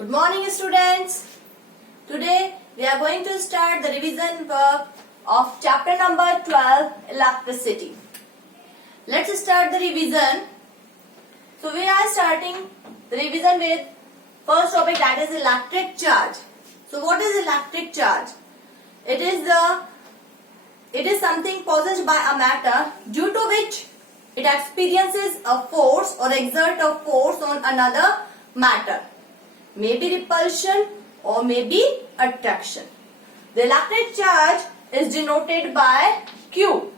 Good morning, students. Today we are going to start the revision work of chapter number 12, electricity. Let's start the revision. So we are starting the revision with first topic, that is electric charge. So what is electric charge? It is something possessed by a matter due to which it experiences a force or exert a force on another matter. Maybe repulsion or maybe attraction. The electric charge is denoted by Q.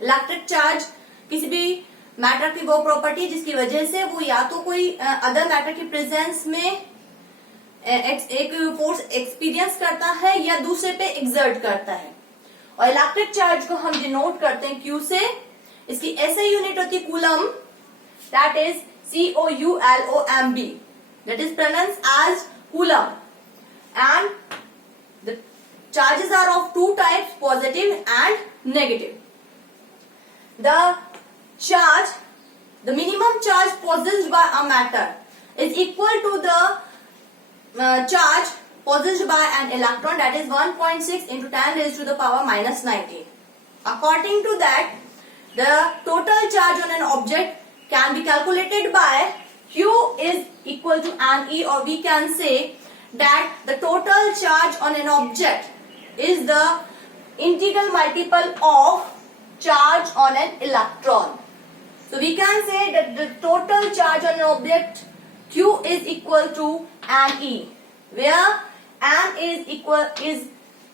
Electric charge किसी भी matter की वो property जिसकी वजह से वो या तो कोई अदर मैटर की प्रेजेंस में एक फोर्स एक्सपीरियंस करता है या दूसरे पे एक्सर्ट करता है. और इलेक्ट्रिक चार्ज को हम डिनोट करते हैं Q से. इसकी ऐसे यूनिट होती है coulomb, that is COULOMB, that is pronounced as coulomb, and the charges are of two types, positive and negative. The minimum charge possessed by a matter is equal to the charge possessed by an electron, that is 1.6 into 10 raised to the power minus 19. According to that, the total charge on an object can be calculated by Q is equal to ME, or we can say that the total charge on an object is the integral multiple of charge on an electron. So we can say that the total charge on an object Q is equal to ME, where M is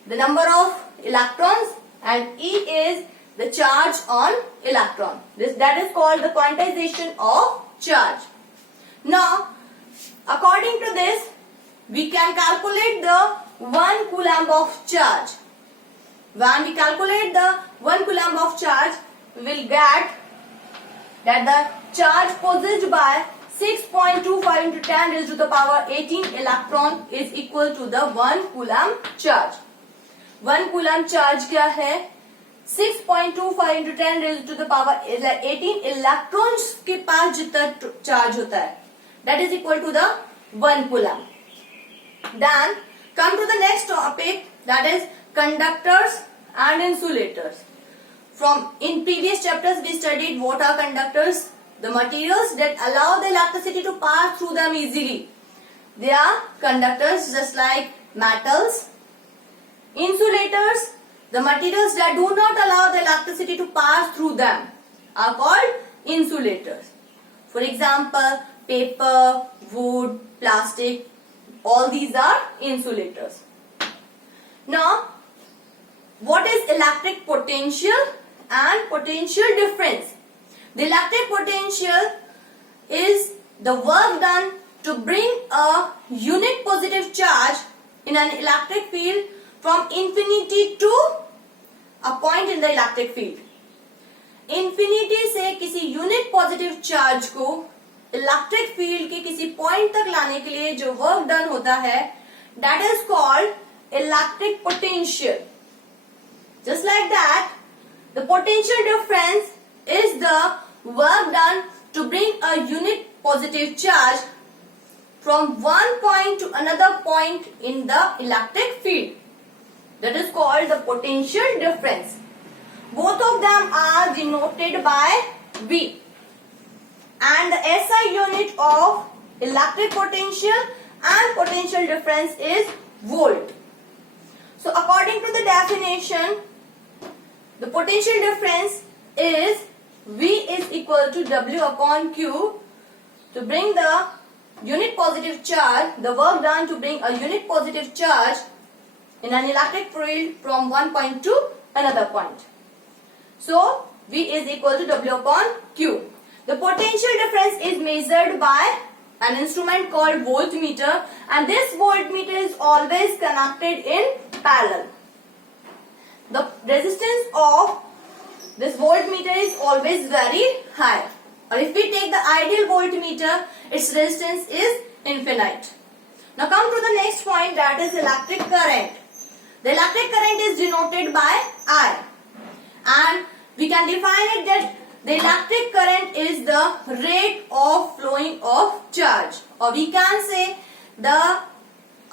the number of electrons and E is the charge on electron. That is called the quantization of charge. Now, according to this, we can calculate the 1 coulomb of charge. When we calculate the 1 coulomb of charge, we will get that the charge possessed by 6.25 into 10 raised to the power 18 electron is equal to the 1 coulomb charge. 1 coulomb charge क्या है? 6.25 into 10 raised to the power 18 electrons के पास जितना charge होता है, that is equal to the 1 coulomb. Then come to the next topic, that is conductors and insulators. In previous chapters we studied what are conductors, the materials that allow the electricity to pass through them easily. They are conductors just like metals. Insulators, the materials that do not allow the electricity to pass through them, are called insulators. For example, paper, wood, plastic, all these are insulators. Now, what is electric potential and potential difference? The electric potential is the work done to bring a unit positive charge in an electric field from infinity to a point in the electric field. Infinity से किसी unit positive charge को electric field के किसी point तक लाने के लिए जो वर्क डन होता है, that is called electric potential. Just like that, the potential difference is the work done to bring a unit positive charge from one point to another point in the electric field. That is called the potential difference. Both of them are denoted by V. And the SI unit of electric potential and potential difference is volt. So according to the definition, the potential difference is V is equal to W upon Q. To bring the unit positive charge, the work done to bring a unit positive charge in an electric field from one point to another point. So V is equal to W upon Q. The potential difference is measured by an instrument called voltmeter, and this voltmeter is always connected in parallel. The resistance of this voltmeter is always very high. Or if we take the ideal voltmeter, its resistance is infinite. Now come to the next point, that is electric current. The electric current is denoted by I, and we can define it that the electric current is the rate of flowing of charge, or we can say the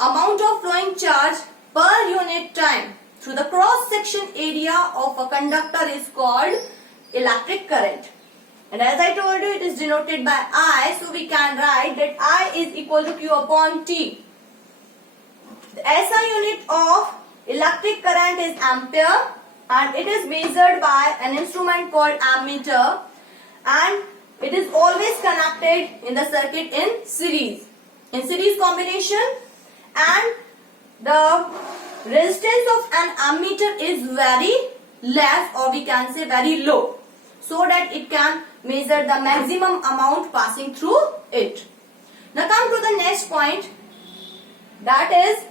amount of flowing charge per unit time through the cross section area of a conductor is called electric current. And as I told you, it is denoted by I, so we can write that I is equal to Q upon T. The SI unit of electric current is ampere, and it is measured by an instrument called ammeter, and it is always connected in the circuit in series combination, and the resistance of an ammeter is very less, or we can say very low, so that it can measure the maximum amount passing through it. Now come to the next point, that is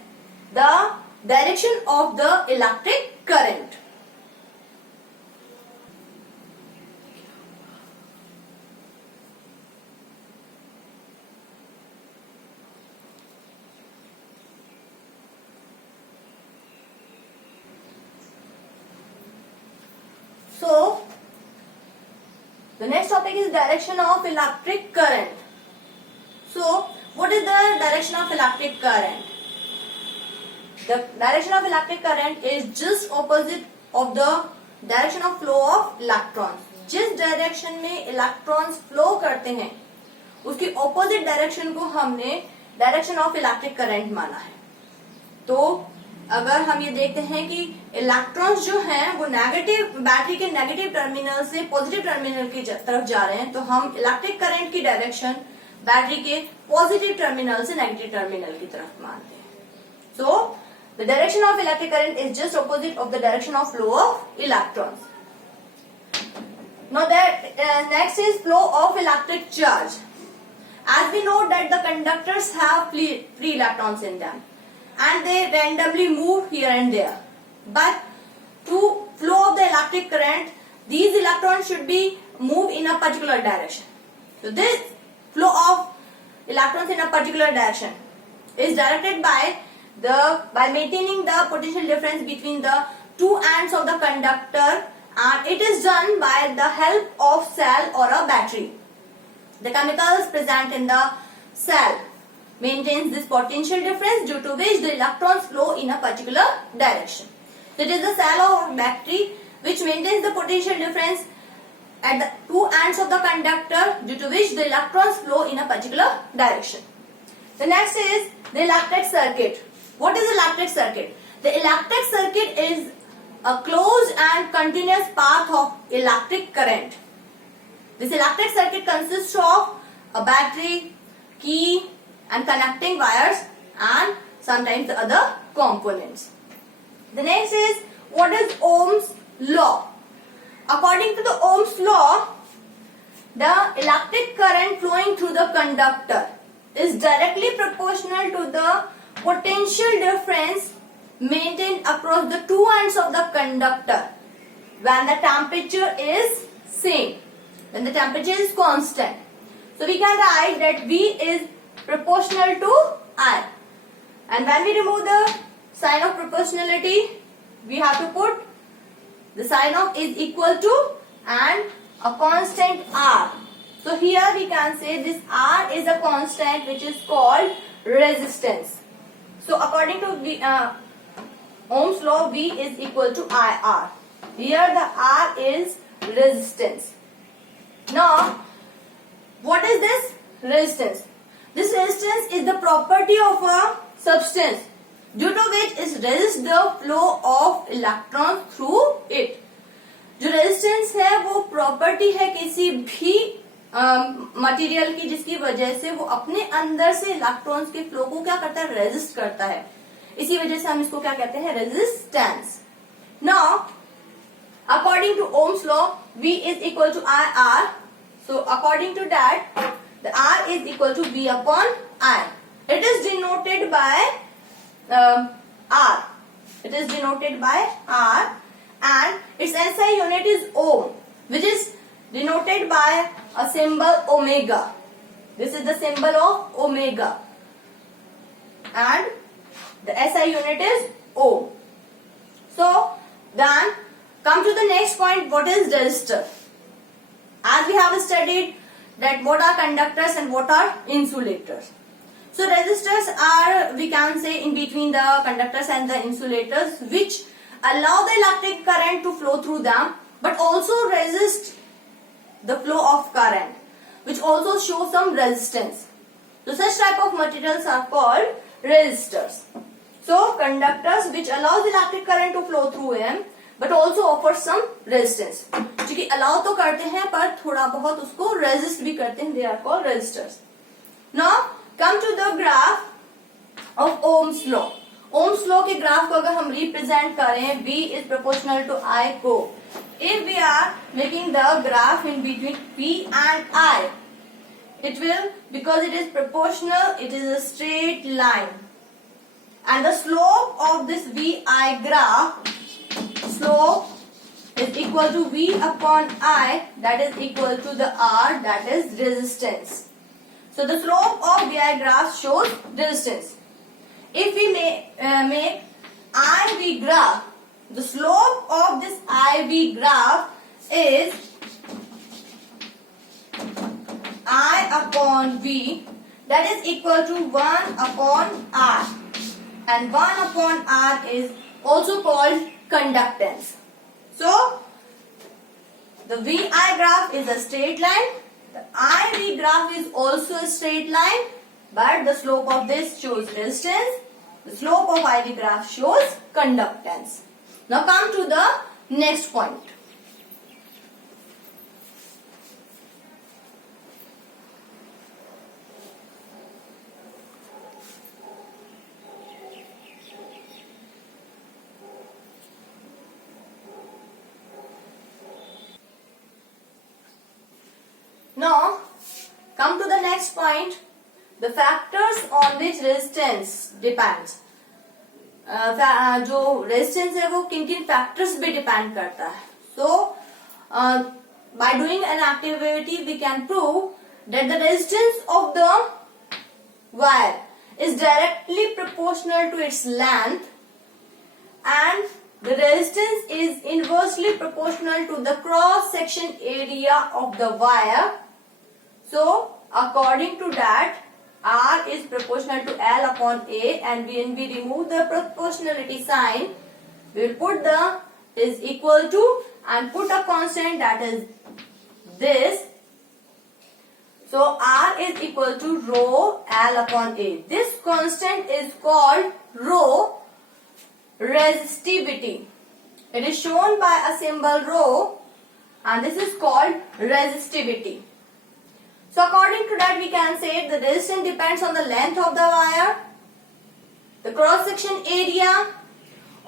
the direction of the electric current. So, the next topic is direction of electric current. So, what is the direction of electric current? The direction of electric current is just opposite of the direction of flow of electrons. जिस direction में electrons flow करते हैं उसकी opposite direction को हमने direction of electric current माना है. तो अगर हम ये देखते हैं कि इलेक्ट्रॉन्स जो हैं वो नेगेटिव बैटरी के नेगेटिव टर्मिनल से पॉजिटिव टर्मिनल की तरफ जा रहे हैं, तो हम इलेक्ट्रिक करंट की डायरेक्शन बैटरी के पॉजिटिव टर्मिनल से नेगेटिव टर्मिनल की तरफ मानते हैं. सो the direction of electric current is just opposite of the direction of flow of electrons. Now next is flow of electric charge. As we know that the conductors have free electrons in them and they randomly move here and there. But to flow of the electric current, these electrons should be moved in a particular direction. So this flow of electrons in a particular direction is directed by maintaining the potential difference between the two ends of the conductor, and it is done by the help of cell or a battery. The chemicals present in the cell maintains this potential difference due to which the electrons flow in a particular direction. So it is the cell or battery which maintains the potential difference at the two ends of the conductor due to which the electrons flow in a particular direction. The next is the electric circuit. What is electric circuit? The electric circuit is a closed and continuous path of electric current. This electric circuit consists of a battery, key and connecting wires and sometimes the other components. The next is what is Ohm's law? According to the Ohm's law, the electric current flowing through the conductor is directly proportional to the potential difference maintained across the two ends of the conductor when the temperature is same, when the temperature is constant. So we can write that V is proportional to I, and when we remove the sign of proportionality we have to put the sign of is equal to and a constant R. So here we can say this R is a constant which is called resistance. So according to Ohm's law, V is equal to IR. Here the R is resistance. Now, what is this resistance? This resistance is the property of a substance due to which it resists the flow of electrons through it. जो resistance है वो property है किसी भी material की जिसकी वजह से वो अपने अंदर से इलेक्ट्रॉन्स के फ्लो को क्या करता है, रेजिस्ट करता है. इसी वजह से हम इसको क्या कहते हैं, resistance. Now according to Ohm's law V is equal to IR. So according to that the R is equal to V upon I. It is denoted by R. It is denoted by R and its SI unit is Ohm, which is denoted by a symbol omega. This is the symbol of omega and the SI unit is Ohm. So then come to the next point, what is resistor? As we have studied that what are conductors and what are insulators. So resistors are, we can say, in between the conductors and the insulators, which allow the electric current to flow through them, but also resist the flow of current, which also show some resistance. So such type of materials are called resistors. So conductors which allows electric current to flow through them, but also offer some resistance. क्योंकि allow तो करते हैं पर थोड़ा बहुत उसको resist भी करते हैं, they are called resistors. Now come to the graph of Ohm's law. Ohm's law के ग्राफ को अगर हम रिप्रेजेंट करें, V is proportional to I को, if we are making the graph in between P and I, it will, because it is proportional, it is a straight line, and the slope of this VI graph, slope is equal to V upon I, that is equal to the R, that is resistance. So the slope of VI graph shows resistance. If we make IV graph, the slope of this IV graph is I upon V, that is equal to 1 upon R, and 1 upon R is also called conductance. So the VI graph is a straight line, the IV graph is also a straight line, but the slope of this shows resistance, the slope of IV graph shows conductance. Now come to the next point. Now come to the next point, the factors on which resistance depends. जो resistance है वो किन किन factors पे depend करता है. So by doing an activity we can prove that the resistance of the wire is directly proportional to its length and the resistance is inversely proportional to the cross section area of the wire. So according to that, R is proportional to L upon A, and when we remove the proportionality sign, we will put the is equal to and put a constant, that is this. So R is equal to rho L upon A. This constant is called rho resistivity. It is shown by a symbol rho, and this is called resistivity. So according to that, we can say the resistance depends on the length of the wire, the cross section area,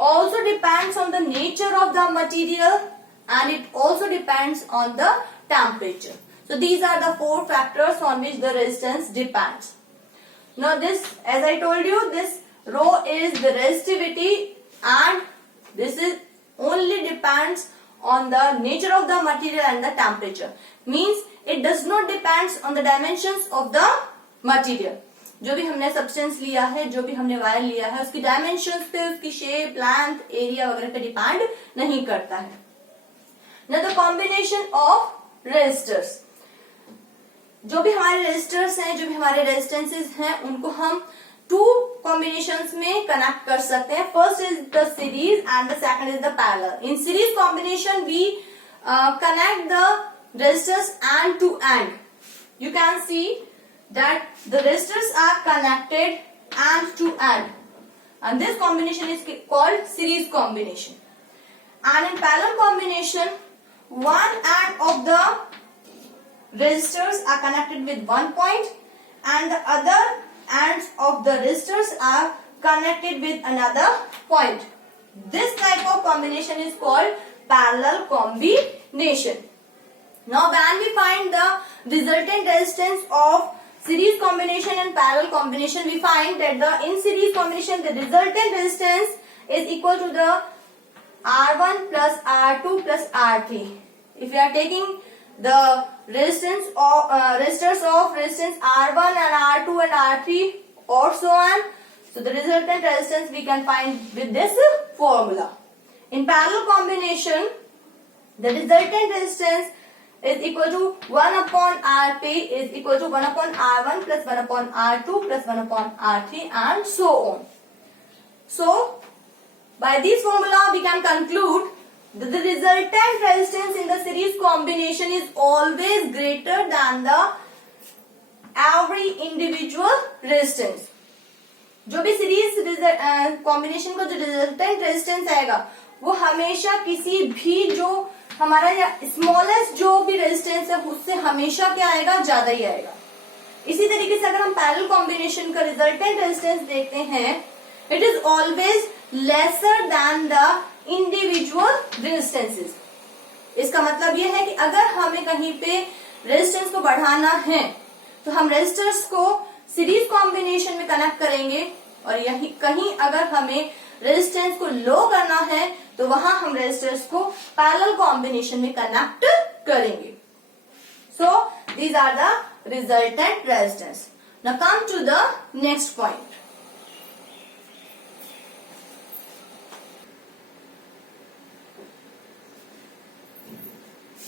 also depends on the nature of the material, and it also depends on the temperature. So these are the four factors on which the resistance depends. Now this, as I told you, this rho is the resistivity, and this is only depends on the nature of the material and the temperature. Means it does not depends on the dimensions of the material. जो भी हमने substance लिया है, जो भी हमने wire लिया है, उसकी डायमेंशंस पे, उसकी शेप, लेंथ, एरिया वगैरह पे डिपेंड नहीं करता है. Now the combination of resistors. जो भी हमारे रेजिस्टर्स हैं, जो भी हमारे रेजिस्टेंसेस हैं, उनको हम टू कॉम्बिनेशंस में कनेक्ट कर सकते हैं. First is the series and the second is the parallel. In series combination we connect the resistors end to end. You can see that the resistors are connected end to end, and this combination is called series combination. And in parallel combination, one end of the resistors are connected with one point, and the other ends of the resistors are connected with another point. This type of combination is called parallel combination. Now when we find the resultant resistance of series combination and parallel combination, we find that the in series combination the resultant resistance is equal to the R1 plus R2 plus R3. If we are taking the resistance of resistors of resistance R1 and R2 and R3 or so on, so the resultant resistance we can find with this formula. In parallel combination, the resultant resistance is equal to 1 upon RP is equal to 1 upon R1 plus 1 upon R2 plus 1 upon R3 and so on. So, by this formula we can conclude that the resultant resistance in the series combination is always greater than the every individual resistance. जो भी series combination का जो resultant resistance आएगा वो हमेशा किसी भी जो हमारा या स्मॉलेस्ट जो भी रेजिस्टेंस है उससे हमेशा क्या आएगा, ज्यादा ही आएगा. इसी तरीके से अगर हम पैरेलल कॉम्बिनेशन का रिजल्टेंट रेजिस्टेंस देखते हैं, it is always lesser than the individual resistances. इसका मतलब यह है कि अगर हमें कहीं पे रेजिस्टेंस को बढ़ाना है तो हम रेजिस्टर्स को सीरीज कॉम्बिनेशन में कनेक्ट करेंगे, और यही कहीं अगर हमें रेजिस्टेंस को लो करना है तो वहां हम रेजिस्टर्स को पैरेलल कॉम्बिनेशन में कनेक्ट करेंगे. So these are the resultant resistance. Now come to the next point.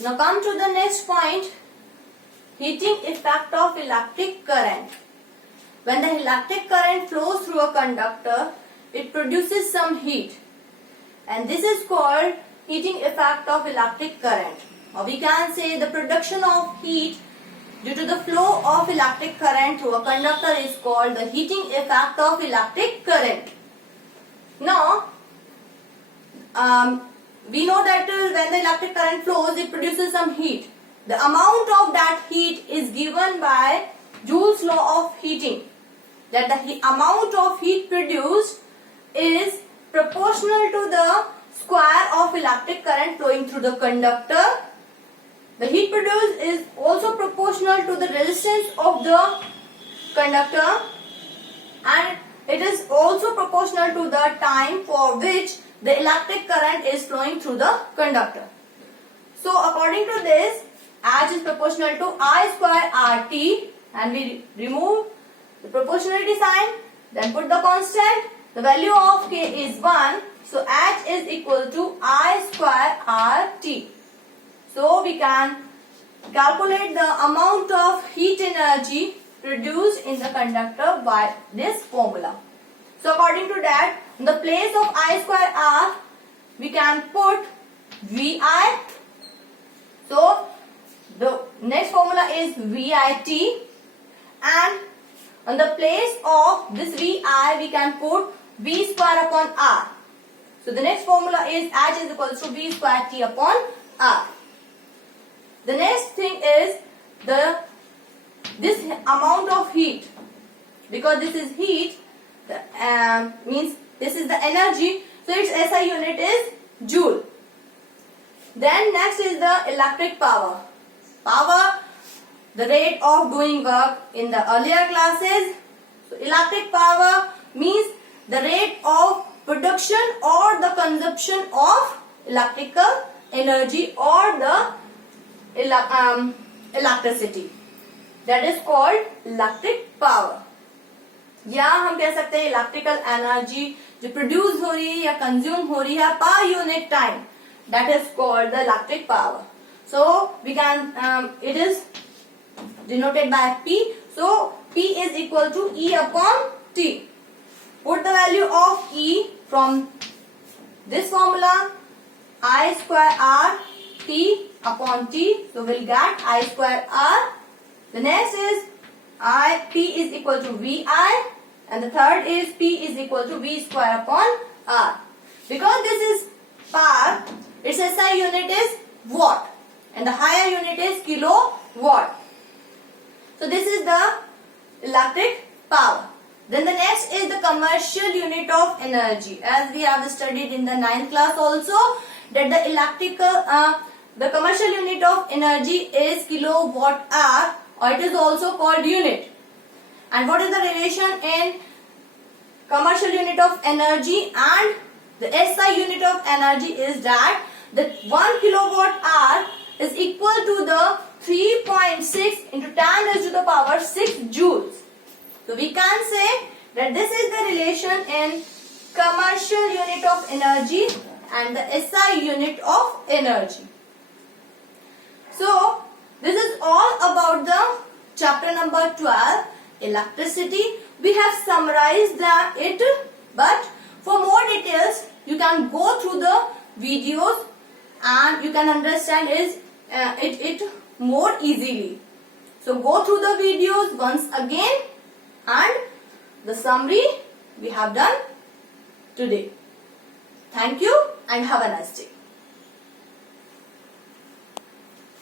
Now come to the next point, heating effect of electric current. When the electric current flows through a conductor, it produces some heat, and this is called heating effect of electric current. Or we can say the production of heat due to the flow of electric current through a conductor is called the heating effect of electric current. Now, we know that when the electric current flows, it produces some heat. The amount of that heat is given by Joule's law of heating. That the amount of heat produced is proportional to the square of electric current flowing through the conductor. The heat produced is also proportional to the resistance of the conductor, and it is also proportional to the time for which the electric current is flowing through the conductor. So according to this, H is proportional to I square RT, and we remove the proportionality sign, then put the constant. The value of K is 1, so H is equal to I square RT. So we can calculate the amount of heat energy produced in the conductor by this formula. So according to that, in the place of I square R, we can put VI. So the next formula is VIT, and on the place of this VI, we can put V square upon R. So the next formula is H is equal to V square T upon R. The next thing is this amount of heat, because this is heat, means this is the energy, so its SI unit is joule. Then next is the electric power. Power, the rate of doing work in the earlier classes. So electric power means the rate of production or the consumption of electrical energy or the electricity. That is called electric power. या हम कह सकते हैं electrical energy जो produce हो रही है या कंज्यूम हो रही है per unit time, that is called the electric power. So we can it is denoted by P. सो P is equal to E upon T. Put the value of E from this formula, I square R T upon T. So we'll get I square R. The next is P is equal to VI, and the third is P is equal to V square upon R. Because this is power, its SI unit is watt, and the higher unit is kilowatt. So this is the electric power. Then the next is the commercial unit of energy. As we have studied in the 9th class also, that the commercial unit of energy is kilowatt hour, or it is also called unit. And what is the relation in commercial unit of energy and the SI unit of energy is that the 1 kilowatt hour is equal to the 3.6 into 10 raised to the power 6 joules. So we can say that this is the relation in commercial unit of energy and the SI unit of energy. So This is all about the chapter number 12, electricity. We have summarized it, but for more details, you can go through the videos and you can understand it more easily. So go through the videos once again, and the summary we have done today. Thank you and have a nice day.